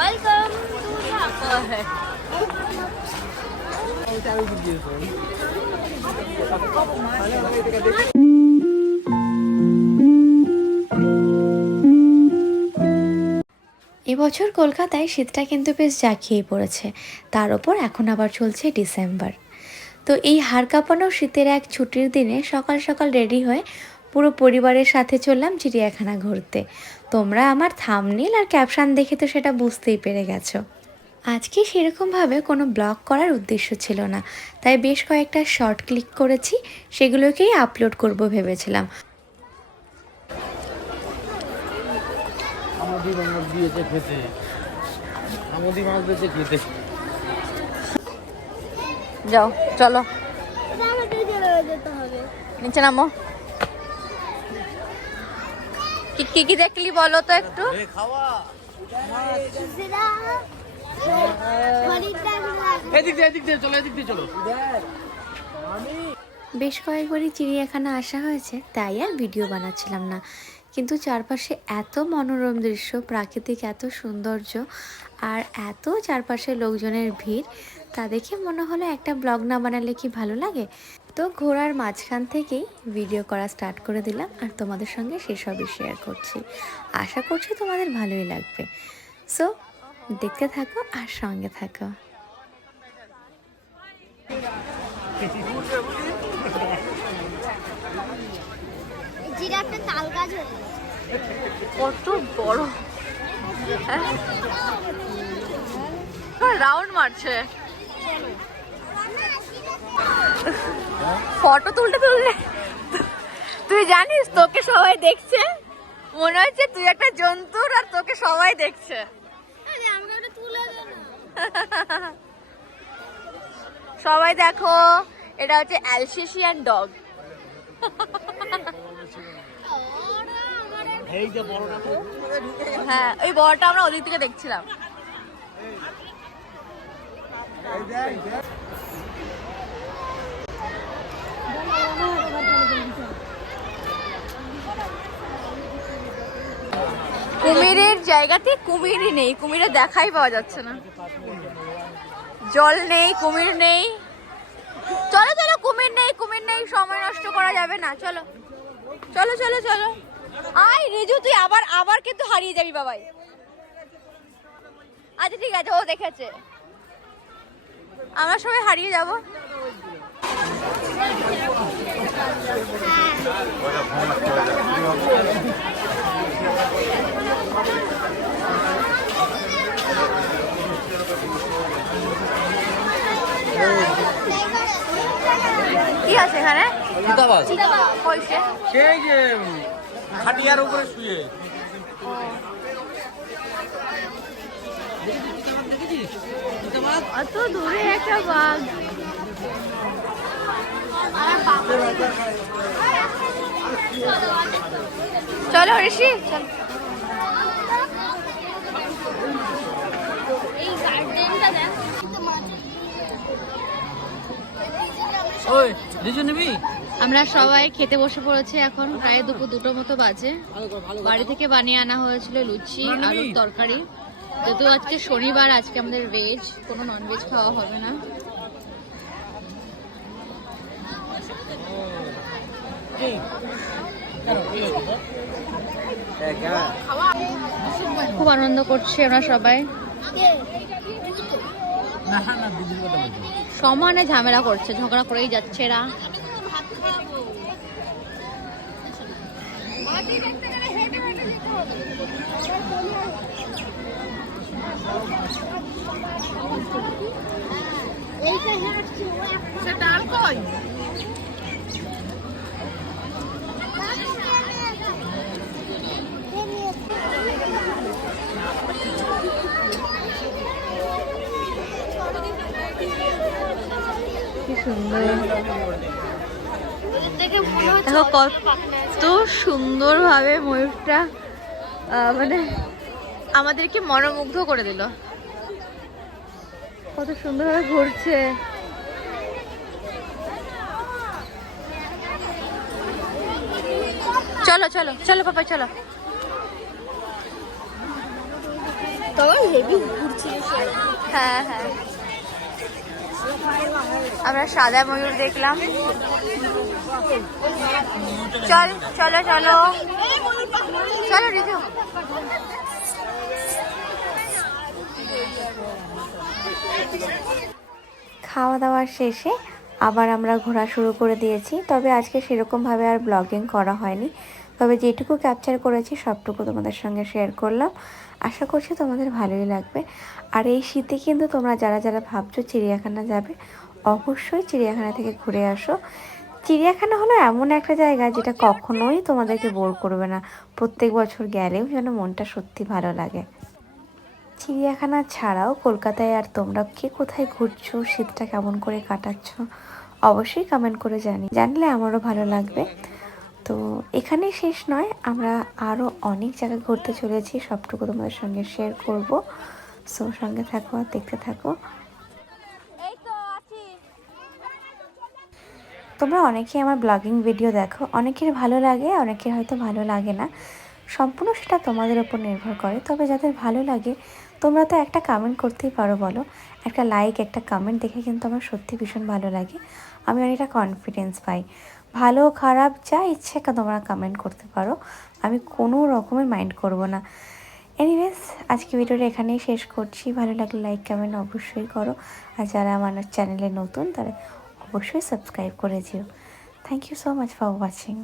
Welcome to Dhaka. এবছর কলকাতায় শীতটা কিন্তু বেশ জাঁকিয়ে পড়েছে, তার ওপর এখন আবার চলছে ডিসেম্বর। তো এই হাড় কাঁপানো শীতের এক ছুটির দিনে সকাল সকাল রেডি হয়ে পুরো পরিবারের সাথে চললাম চিড়িয়াখানা ঘুরতে। তোমরা আমার থাম্বনেইল আর ক্যাপশন দেখে তো সেটা বুঝতেই পেরে গেছো। আজকে সেরকমভাবে কোনো ব্লগ করার উদ্দেশ্য ছিল না, তাই বেশ কয়েকটা শর্ট ক্লিক করেছি, সেগুলোকেই আপলোড করব ভেবেছিলাম। যাও চলো নিচে নামো। কি কি কি দেখলি বলো তো একটু। বেশ কয়েকবারই চিড়িয়াখানা আসা হয়েছে, তাই আর ভিডিও বানাচ্ছিলাম না, কিন্তু চারপাশে এত মনোরম দৃশ্য, প্রাকৃতিক এত সৌন্দর্য আর এত চারপাশে লোকজনের ভিড়, তা দেখে মনে হলো একটা ব্লগ না বানালে কি ভালো লাগে। তো ঘোরার মাঝখান থেকেই ভিডিও করা স্টার্ট করে দিলাম আর তোমাদের সঙ্গে সেসবই শেয়ার করছি। আশা করছি তোমাদের ভালোই লাগবে। সো দেখতে থাকো আর সঙ্গে থাকো। জিরাফটা তাল গাছ হয়ে কত বড় রাউন্ড মারছে। ফটো তুলতে তুললে তুই জানিস তোকে সবাই দেখছে, মনে হচ্ছে তুই একটা জন্তুর আর তোকে সবাই দেখছে। সবাই দেখো, এটা হচ্ছে অ্যালসেশিয়ান ডগ। হ্যাঁ ওই বড়টা আমরা ওদিক থেকে দেখছিলাম। কুমিরের জায়গাতে কুমিরই নেই, কুমিরের দেখাই পাওয়া যাচ্ছে না। জল নেই, কুমির নেই। চলো চলো, কুমির নেই, কুমির নেই, সময় নষ্ট করা যাবে না। চলো চলো চলো চলো। আয় রিজু, তুই আবার আবার কিন্তু হারিয়ে যাবি বাবাই। আচ্ছা ঠিক আছে, ও দেখেছে, আমরা সবাই হারিয়ে যাব। কি আছে এখানে? খাটিয়ার উপরে শুয়ে অত দূরে একটা বাঘ। চলো ঋষি চল। এই গার্ডেনটা দেখ। ওই লিচু নিবি? আমরা সবাই খেতে বসে পড়েছি, এখন প্রায় দুপুর 2টো মতো বাজে। বাড়ি থেকে বানিয়ে আনা হয়েছিল লুচি আলুর তরকারি। যেহেতু আজকে শনিবার, আজকে আমাদের ভেজ, কোনো ননভেজ খাওয়া হবে না। খুব আনন্দ করছি আমরা সবাই, সমানে ঝামেলা করছে, ঝগড়া করেই যাচ্ছে এরা। কি সুন্দর, দেখো কত সুন্দর ভাবে ময়ূরটা মানে আমাদেরকে মনোমুগ্ধ করে দিল। কত সুন্দর ভাবে ঘুরছে। চলো চলো চলো পাপা চলো। তখন হেভি ঘুরছিল। হ্যাঁ হ্যাঁ, আমরা সাদা ময়ূর দেখলাম। চলো চলো চলো চলো রিজু। খাওয়া দাওয়ার শেষে আবার আমরা ঘোরা শুরু করে দিয়েছি। তবে আজকে সেরকমভাবে আর ব্লগিং করা হয়নি, তবে যেটুকু ক্যাপচার করেছি সবটুকু তোমাদের সঙ্গে শেয়ার করলাম। আশা করছি তোমাদের ভালোই লাগবে। আর এই শীতে কিন্তু তোমরা যারা যারা ভাবছো চিড়িয়াখানা যাবে, অবশ্যই চিড়িয়াখানা থেকে ঘুরে আসো। চিড়িয়াখানা হলো এমন একটা জায়গা যেটা কখনোই তোমাদেরকে বোর করবে না, প্রত্যেক বছর গেলেও যেন মনটা সত্যি ভালো লাগে। চিড়িয়াখানা ছাড়াও কলকাতায় আর তোমরা কে কোথায় ঘুরছো, শীতটা কেমন করে কাটাচ্ছ, অবশ্যই কমেন্ট করে জানলে আমারও ভালো লাগবে। তো এখানেই শেষ নয়, আমরা আরও অনেক জায়গায় ঘুরতে চলেছি, সবটুকু তোমাদের সঙ্গে শেয়ার করব। সো সঙ্গে থাকো আর দেখতে থাকো। তোমরা অনেকেই আমার ব্লগিং ভিডিও দেখো, অনেকের ভালো লাগে, অনেকের হয়তো ভালো লাগে না, সম্পূর্ণ সেটা তোমাদের ওপর নির্ভর করে। তবে যাদের ভালো লাগে তোমরা তো একটা কমেন্ট করতেই পারো, বলো। একটা লাইক, একটা কমেন্ট দেখে কিন্তু আমার সত্যি ভীষণ ভালো লাগে, আমি অনেকটা কনফিডেন্স পাই। ভালো খারাপ যা ইচ্ছে তোমরা কমেন্ট করতে পারো, আমি কোনো রকমের মাইন্ড করব না। এনিওয়েজ, আজকে ভিডিওটা এখানেই শেষ করছি। ভালো লাগলে লাইক কমেন্ট অবশ্যই করো, আর যারা আমার চ্যানেলে নতুন তারা অবশ্যই সাবস্ক্রাইব করে দিও। Thank you so much for watching.